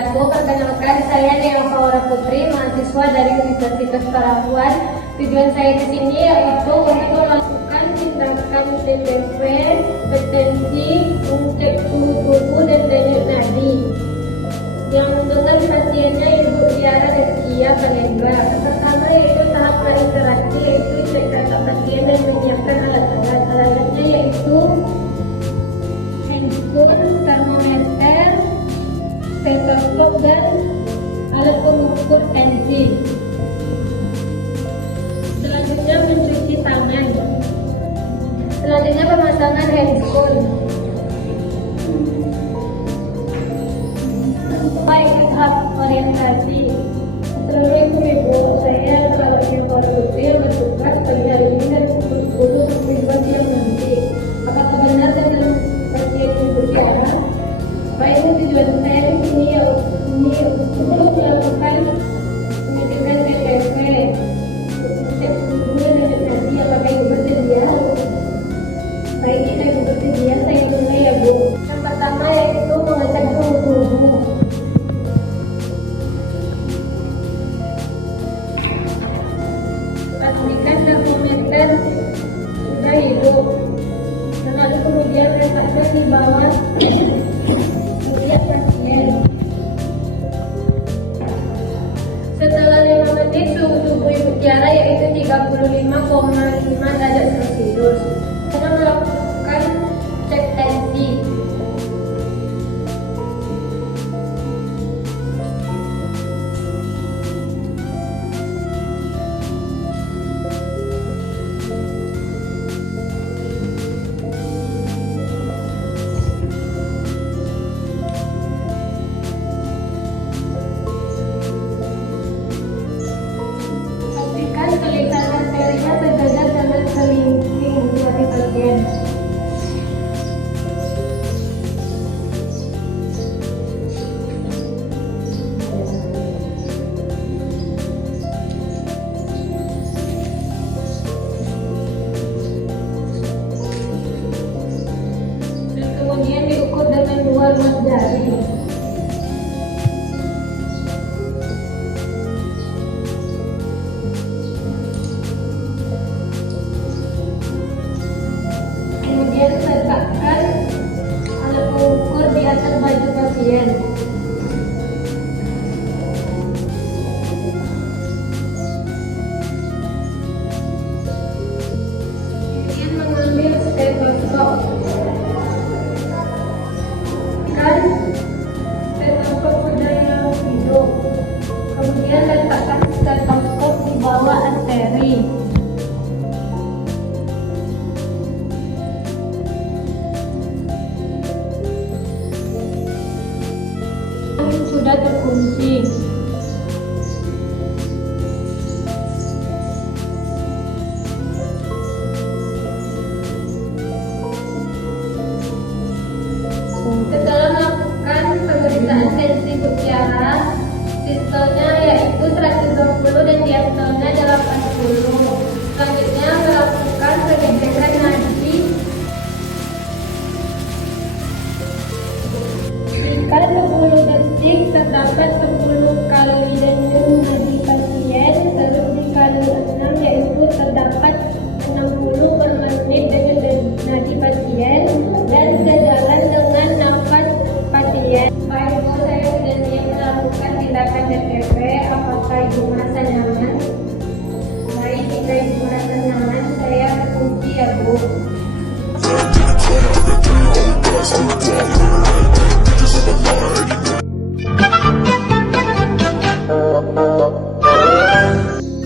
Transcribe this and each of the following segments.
wabarakatuh. Perkenalkan, saya Nia Paula Putri, mahasiswa dari Universitas Paraguay. Tujuan saya di sini yaitu untuk melakukan tindakan TTP, petensi, cek suhu tubuh dan denyut nadi yang dengan pasiennya Ibu Tiara Rizkia Palembra. Pertama yaitu tahap prainteraksi, yaitu cek data pasien dan menyiapkan alat-alat. Alatnya yaitu handphone, termometer, stetoskop dan alat pengukur tensi. Selanjutnya mencuci tangan. Selanjutnya pemasangan handphone. Baik, tahap orientasi. Assalamualaikum Ibu, saya Nia Paula Putri bertugas pada hari ini dari pukul 10 sampai 2 siang nanti. Apakah benar dengan pasien Ibu Tiara? Baik, tujuan saya di sini untuk melakukan pendidikan TTP, cek suhu dan denyut nadi. Apakah Ibu bersedia? Baik, jika Ibu bersedia, saya mulai ya Bu. Yang pertama yaitu mengecek suhu tubuh. Pastikan termometer sudah hidup. Lalu kemudian letakkan di bawah kulit pasien. Setelah 5 menit suhu tubuh Ibu Tiara yaitu 35,5 derajat Celcius. Kita melakukan cek tensi. Kelihatan arterinya sejajar dengan kelingking jari pasien. Dan kemudian diukur dengan 2 ruas jari. Kemudian letakkan alat pengukur di atas baju pasien. Kemudian mengambil stetoskop. Kan stetoskop sudah hidup. Kemudian letakkan stetoskop di bawah arteri. Sudah terkunci. Setelah melakukan pemeriksaan tensi Ibu Tiara, sistolnya yaitu 120 dan diastolnya 80. Selanjutnya melakukan pengecekan nadi. Jika 20 detik terdapat 10 kali denyut nadi pasien, terus dikali 6 yaitu terdapat 60 per menit denyut nadi pasien dan sejalan dengan nafas pasien. Baik Bu, saya sudah siap melakukan tindakan TTP. Apakah Ibu merasa nyaman? Baik, jika Ibu merasa nyaman, saya kunci ya Bu.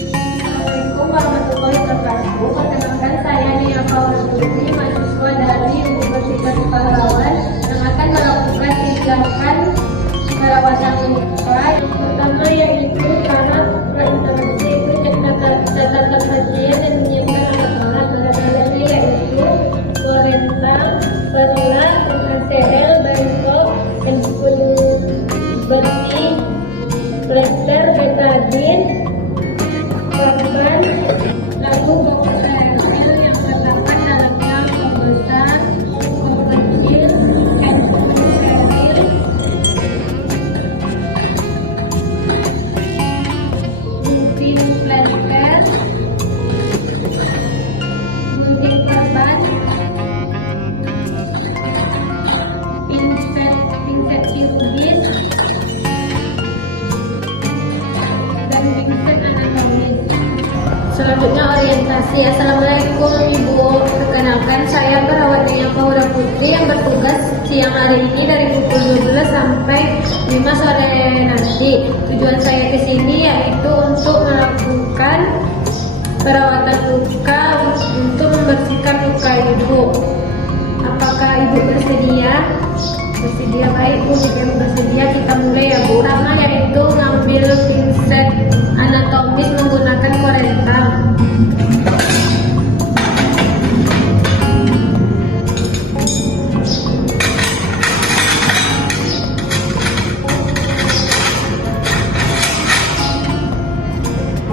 Assalamualaikum warahmatullahi wabarakatuh. Perkenalkan, saya Nia Paula Putri, mahasiswa dari Universitas Paraguay yang akan melakukan tindakan perawatan luka. Yang pertama yaitu tahap prainteraksi, yaitu cek data pasien dan menyiapkan alat-alat. Alat-alatnya yaitu Florenta, Varula, MCL, Benskop, handphone bersih, plaster, betadine, korban, lalu bawah KML yang terdapat dalamnya pembesar, kecil, handphone steril, Putri yang bertugas siang hari ini dari pukul 12 sampai 5 sore nanti. Tujuan saya ke sini yaitu untuk melakukan perawatan luka untuk membersihkan luka ibu. Apakah ibu bersedia? Bersedia, baik Bu. Jika ibu bersedia, kita mulai ya Bu. Pertama yaitu ngambil pinset anatomis menggunakan korentang.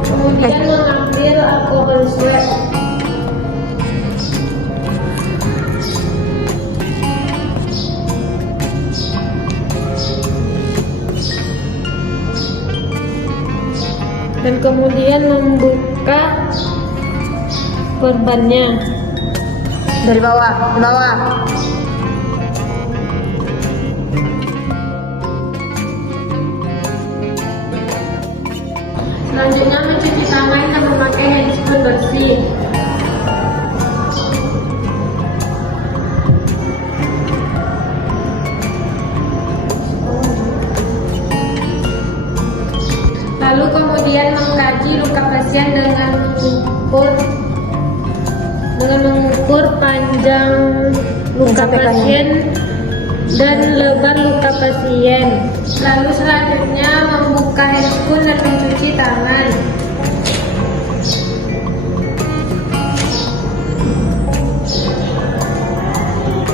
Kemudian mengambil alkohol swab. Dan kemudian membuka korbannya Dari bawah, ke bawah. Selanjutnya mencuci tangan dan memakai handscoon bersih. Lalu kemudian mengkaji luka pasien dengan mengukur panjang luka pasien dan lebar luka pasien. Lalu selanjutnya membuka handscoon dan mencuci tangan.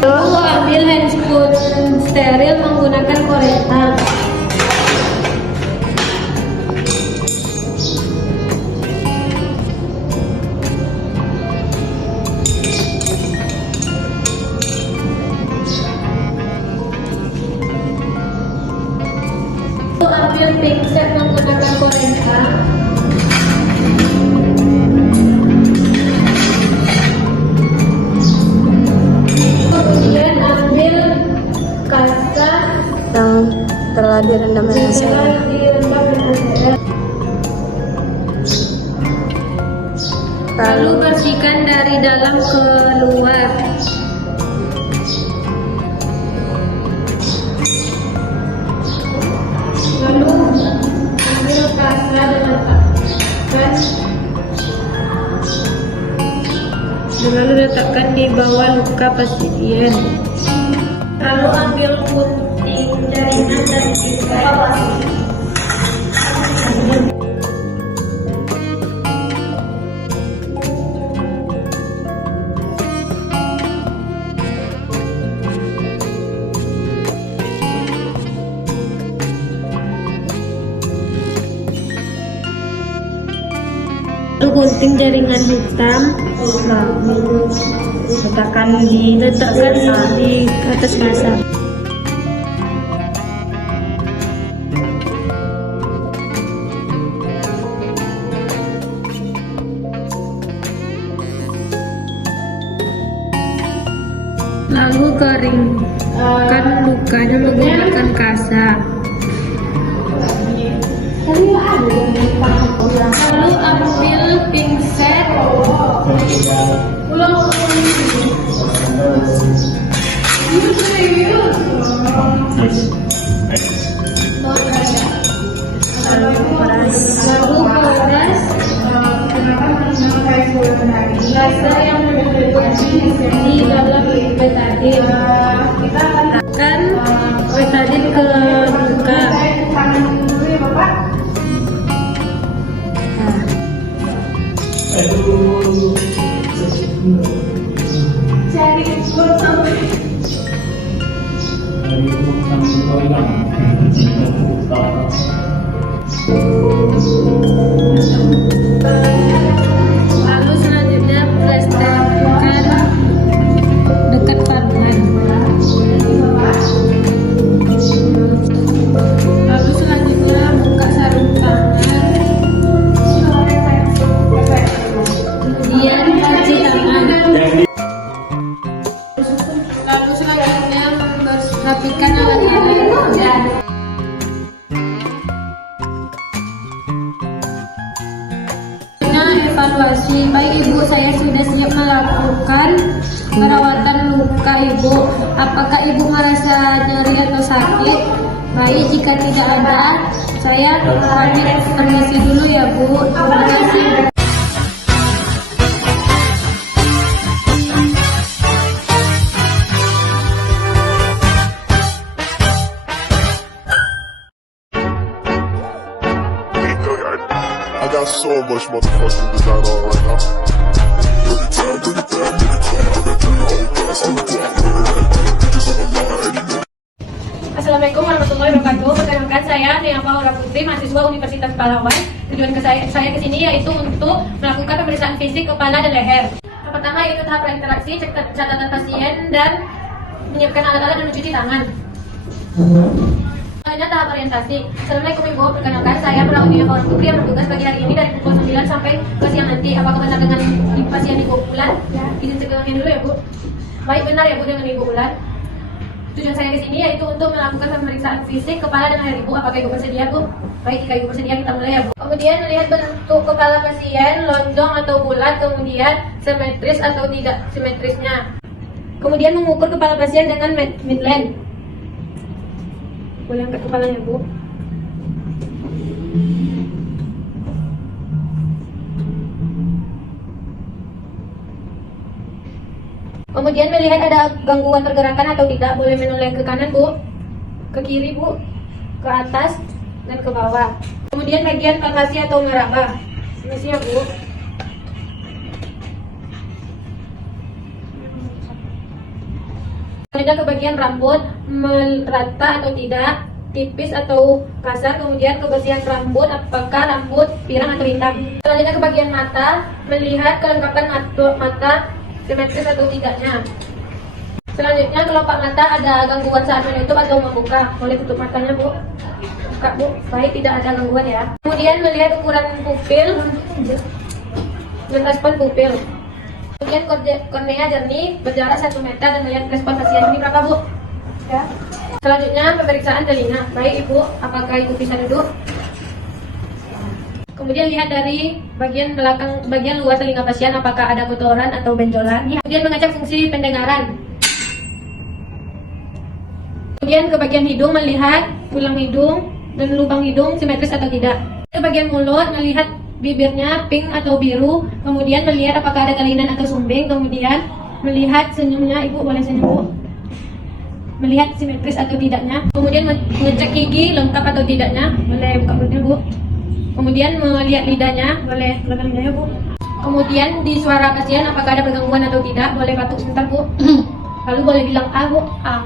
Lalu ambil handscoon steril menggunakan korentang. Ambil pinset menggunakan korentang. Kemudian ambil kasa Yang telah direndam dengan cairan. Lalu bersihkan dari dalam ke luar. Lalu ambil kasa dan letakkan di bawah luka pasien. Lalu ambil gunting jaringan dan evaluasi. Lalu gunting jaringan hitam, letakkan di atas kasa. Lalu keringkan lukanya menggunakan kasa. Lalu ambil pinset. Lalu peras laser yang di dalam betadin. Kan betadin ke luka. Lalu selanjutnya plasterkan dekat kandungan. Lalu selanjutnya buka sarung tangan. Kemudian cuci tangan. Lalu selanjutnya rapikan alat-alat. Evaluasi, baik Ibu, saya sudah siap melakukan perawatan luka Ibu. Ibu. Apakah Ibu merasa nyeri atau sakit? Baik, jika tidak ada, saya pamit permisi dulu ya Bu. Terima kasih. I got so much motherfucking design on right now. Every time, bring it back, make it clap. I got 3 whole glass on the block. Bitches on the line, and you know. Assalamualaikum warahmatullahi wabarakatuh. Perkenalkan saya Nia Paula Putri, mahasiswa Universitas Palawan. Tujuan saya ke sini yaitu untuk melakukan pemeriksaan fisik kepala dan leher. Yang pertama yaitu tahap interaksi, catatan pasien dan menyiapkan alat-alat dan mencuci tangan. Selanjutnya tahap orientasi. Assalamualaikum Ibu, perkenalkan saya Perawat Nia Paula Putri yang bertugas pagi hari ini dari pukul 9 sampai ke siang nanti. Apakah benar dengan pasien Ibu Ulan? Ya. Izin segerakan dulu ya Bu. Baik, benar ya Bu dengan Ibu Ulan. Tujuan saya ke sini yaitu untuk melakukan pemeriksaan fisik kepala dan leher Ibu. Apakah Ibu bersedia Bu? Baik, jika Ibu bersedia kita mulai ya Bu. Kemudian melihat bentuk kepala pasien, lonjong atau bulat, kemudian simetris atau tidak simetrisnya. Kemudian mengukur kepala pasien dengan midline. Boleh angkat kepalanya Bu. Kemudian melihat ada gangguan pergerakan atau tidak, boleh menoleh ke kanan Bu, ke kiri Bu, ke atas dan ke bawah. Kemudian bagian palmasi atau meraba, ini ya Bu. Selanjutnya ke bagian rambut, merata atau tidak, tipis atau kasar. Kemudian kebersihan rambut, apakah rambut pirang atau hitam. Selanjutnya ke bagian mata, melihat kelengkapan mata simetris atau tidaknya. Selanjutnya kelopak mata ada gangguan saat menutup atau membuka. Boleh tutup matanya Bu. Buka Bu. Baik, tidak ada gangguan ya. Kemudian melihat ukuran pupil dan respon pupil. Kemudian kornea jernih berjarak 1 meter dan melihat respon pasien ini berapa Bu? Ya. Selanjutnya pemeriksaan telinga. Baik Ibu, apakah Ibu bisa duduk? Kemudian lihat dari bagian belakang, bagian luar telinga pasien apakah ada kotoran atau benjolan. Kemudian mengecek fungsi pendengaran. Kemudian ke bagian hidung, melihat tulang hidung dan lubang hidung simetris atau tidak. Ke bagian mulut, melihat bibirnya pink atau biru. Kemudian melihat apakah ada kelainan atau sumbing. Kemudian melihat senyumnya, Ibu boleh senyum Bu. Melihat simetris atau tidaknya. Kemudian mengecek gigi lengkap atau tidaknya. Boleh buka mulutnya Bu. Kemudian melihat lidahnya, boleh keluarkan lidahnya Bu. Kemudian di suara pasien apakah ada pergangguan atau tidak, boleh batuk sebentar Bu. Lalu boleh bilang A Bu, A.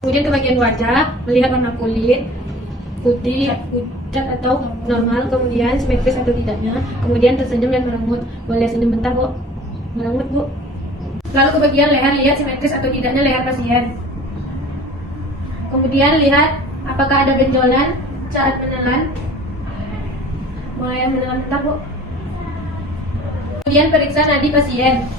Kemudian ke bagian wajah, melihat warna kulit, putih, pucat atau normal, kemudian simetris atau tidaknya. Kemudian tersenyum dan merengut, boleh senyum bentar Bu, merengut Bu. Lalu ke bagian leher, lihat simetris atau tidaknya leher pasien. Kemudian lihat apakah ada benjolan saat menelan. Boleh menelan bentar Bu. Kemudian periksa nadi pasien.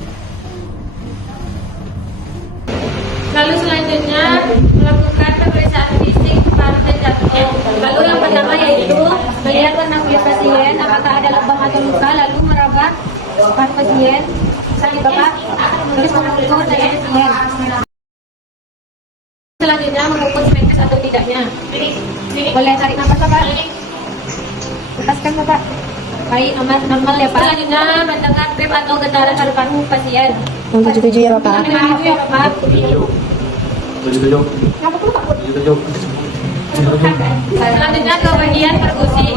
Lalu selanjutnya melakukan pemeriksaan fisik paru dan jantung. Lalu yang pertama yaitu melihat warna kulit pasien, apakah ada lebam atau luka, lalu meraba paru pasien. Sakit Bapak, terus mengukur daya pasien. Selanjutnya mengukur simetris atau tidaknya. Boleh tarik nafas Bapak. Lepaskan Bapak. Baik, normal ya Pak. Selanjutnya mendengar grip atau getaran paru-paru pasien. Yang 77 ya Bapak. Yang 77 ya Bapak. 77. 77. Selanjutnya ke bagian perkusi.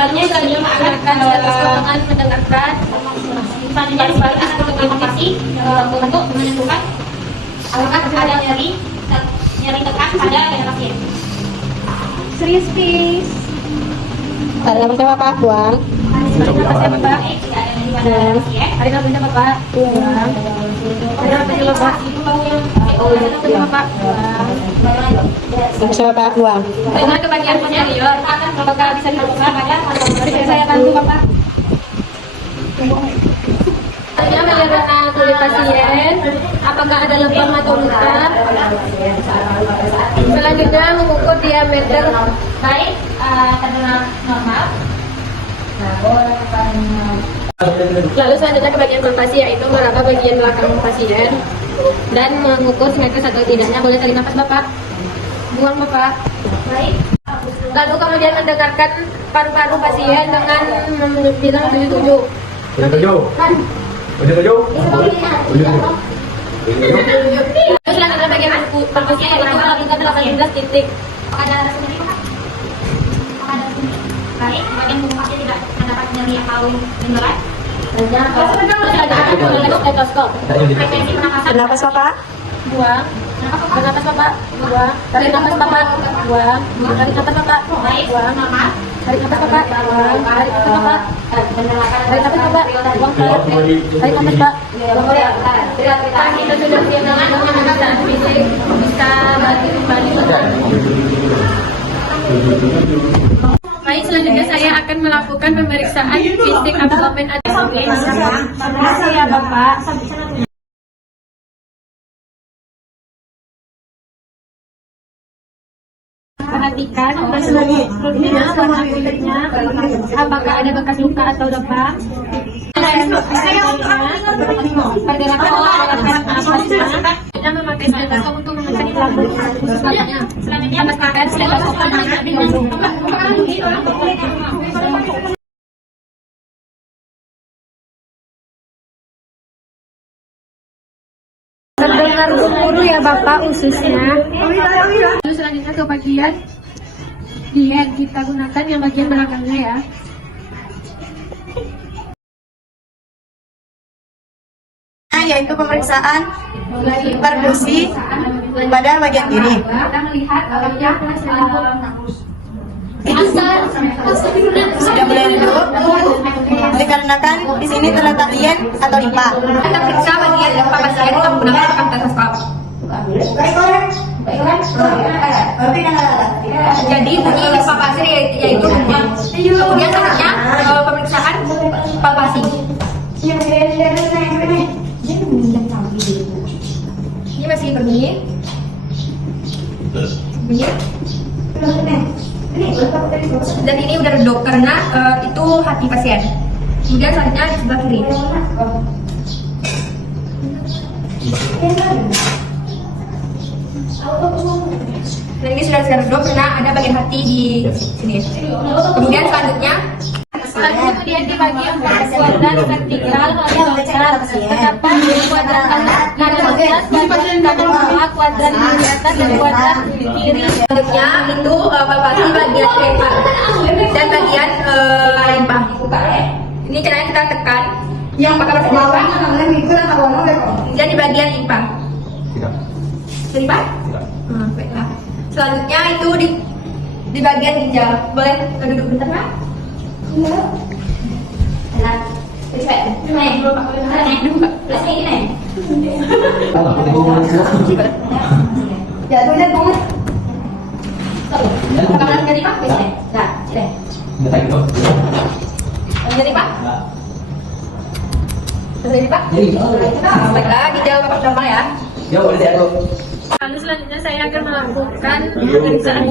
Selanjutnya menggunakan stetoskop dengan mendengarkan. Selanjutnya sebaliknya akan mendeteksi untuk menentukan apakah ada nyeri tekan pada leher pasien. Serius please. Tarik nafasnya Bapak, buang. Tarik nafasnya Bapak. Tarik nafasnya Bapak. Buang. Tarik nafasnya Bapak. Tarik nafasnya Bapak. Nafasnya Bapak, buang. Selanjutnya ke bagian posterior. Apakah bisa dibuka? Mari saya bantu Bapak. Selanjutnya melihat warna kulit pasien, apakah ada lebam atau luka. Selanjutnya diameter. Baik, terdengar normal. Lalu selanjutnya ke bagian palpasi, yaitu meraba bagian belakang pasien dan mengukur simetris atau tidaknya. Boleh tarik nafas Bapak. Buang Bapak. Baik. Lalu kemudian mendengarkan paru-paru pasien dengan bilang 77. Kan? Lalu selanjutnya bagian palpasi, yaitu melakukan 18 titik. Ada sendiri, Pak? Ada sendiri. Baik, bagian tubuh pasien tidak terdapat nyeri atau benjolan. Selanjutnya stetoskop. Frekuensi pernapasan. Bernapas Bapak. Buang. Bernapas Bapak. Buang. Tarik nafas Bapak. Buang. Tarik nafas Bapak. Baik, Buang. normal. Tarik nafas Bapak. Buang. Tarik nafas Bapak. Tarik nafas Bapak. Buang. Tarik nafas Pak. Buang. Kita sudah siap dengan pemeriksaan fisik. Bisa balik kembali. Baik, selanjutnya saya akan melakukan pemeriksaan fisik abdomen. Terima kasih ya Bapak. Perhatikan perutnya, warna kulitnya, apakah ada bekas luka atau demam. Pergerakan nafasnya. Kita memakai stetoskop untuk mencari lambung khusus batuknya. Selanjutnya memakai stetoskop terdengar gemuruh ya Bapak ususnya. Lalu selanjutnya ke bagian diet, kita gunakan yang bagian belakangnya ya. Yaitu pemeriksaan hipertensi pada bagian kiri. Kita melihat Sudah boleh duduk. Dikarenakan di sini terletak lien atau limpa. Kita periksa bagian limpa pasien dengan menggunakan stetoskop. Jadi bunyi limpa pasien yaitu bunyi. Kemudian selanjutnya pemeriksaan palpasi. Ini masih berbunyi. Dan ini udah redup karena itu hati pasien. Kemudian selanjutnya di sebelah kiri. Dan ini sudah redup karena ada bagian hati di sini. Kemudian selanjutnya kemudian di bagian kuadran vertikal horizontal terdapat kuadran kanan atas, kuadran kanan bawah, kuadran kiri atas dan kuadran kiri. selanjutnya itu palpasi bagian limpa dan bagian limpa. Ini caranya kita tekan yang pakai pasien limpa. Dan di bagian limpa. Limpa? Baiklah. Selanjutnya itu di bagian ginjal. Boleh duduk bentar, Pak? Iya. Nah, naik dulu, Pak. Naik dulu, Pak. Plus ini naik. Ya, tuh lihat banget. Kamu jadi Pak? Bisa. Nah, sini. Jadi Pak? Jadi Pak? Baiklah, ginjal Bapak normal ya. Lalu selanjutnya saya akan melakukan pemeriksaan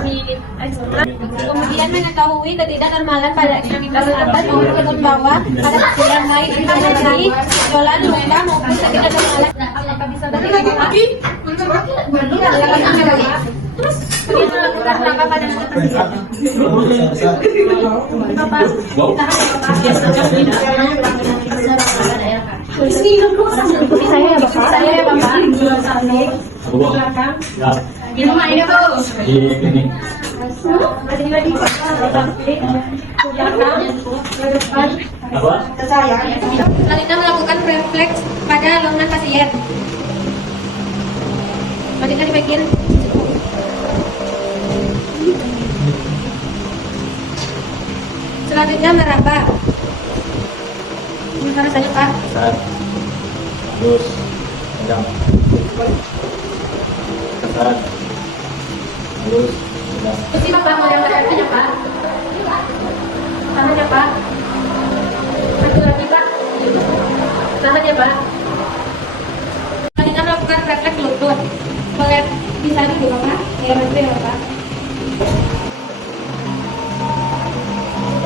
fisik ekstra. Kemudian mengetahui ketidaknormalan pada ekstremitas atas maupun bawah pada pasien yang lain seperti benjolan, luka maupun ketidaknormalan. Apakah bisa berdiri lagi? Terus melakukan langkah pada pasien. Bapak, saya ya Bapak. Saya ya Bapak. Samping, belakang. Di rumah ini tuh. Berdiri samping, belakang, ke depan. Selanjutnya melakukan refleks pada lengan pasien. Selanjutnya di bagian selanjutnya meraba. Gimana rasanya Pak? Terus pegang tekan terus pegang. Terus ini Bapak mau yang terakhirnya Pak? Tangannya Pak? Satu lagi Pak? Tangannya Pak? Selanjutnya melakukan refleks lutut. Boleh bisa dulu Bapak? Ya, betul ya, Pak.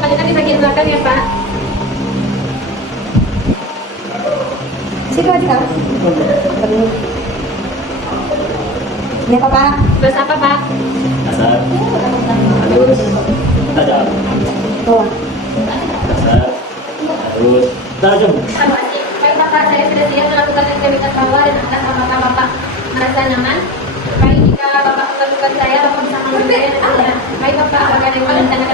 Lanjutkan di bagian belakang ya, Pak. Situ aja kak. Ini apa pak? Terus apa, Pak? Dasar. Halus. Tajam. Bawah. Dasar. Halus. Tajam. Baik Bapak, saya sudah siap melakukan aktivitas bawah dan atas apakah Bapak merasa nyaman? Baik, jika Bapak melakukan saya, Bapak bisa mengambil saya. Baik Bapak, apakah ada yang ingin